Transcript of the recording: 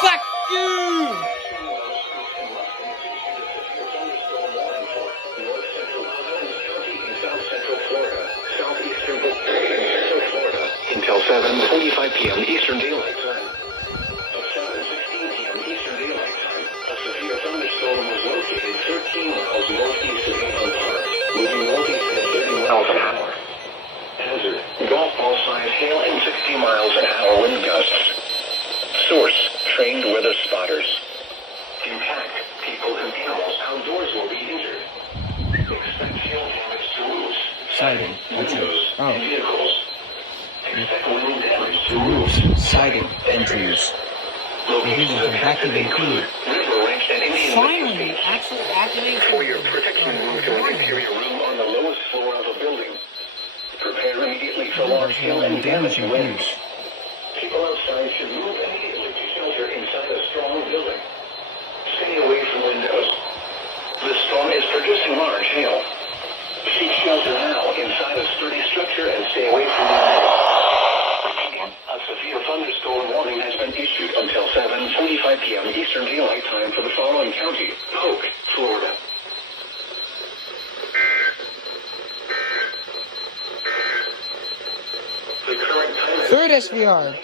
Fuck you! Until 7:45 p.m. Eastern Daylight Time. At 7:16 p.m. Eastern Daylight Time, a severe thunderstorm was located 13 miles northeast of Avon Park, moving northeast at 30 miles an hour. Hazard: golf ball size hail and 60 miles an hour wind gusts. Source: trained weather spotters. Impact: people and animals outdoors will be injured. Expect hail damage to roofs, Siding. windows, and vehicles. Expect wind damage To roofs, siding, and trees. Locations affected include River Ranch and Indian Finally, Lake actually activated For your protection, move to an interior room on the lowest floor of a building. Prepare immediately for large hail and damaging winds. People outside should move immediately to shelter inside a strong building. Stay away from windows. The storm is producing large hail. Seek shelter now inside a sturdy structure and stay away from windows. A severe thunderstorm warning has been issued until 7:45 p.m. Eastern Daylight Time for the following county: Polk, Florida. The current time is Third SVR.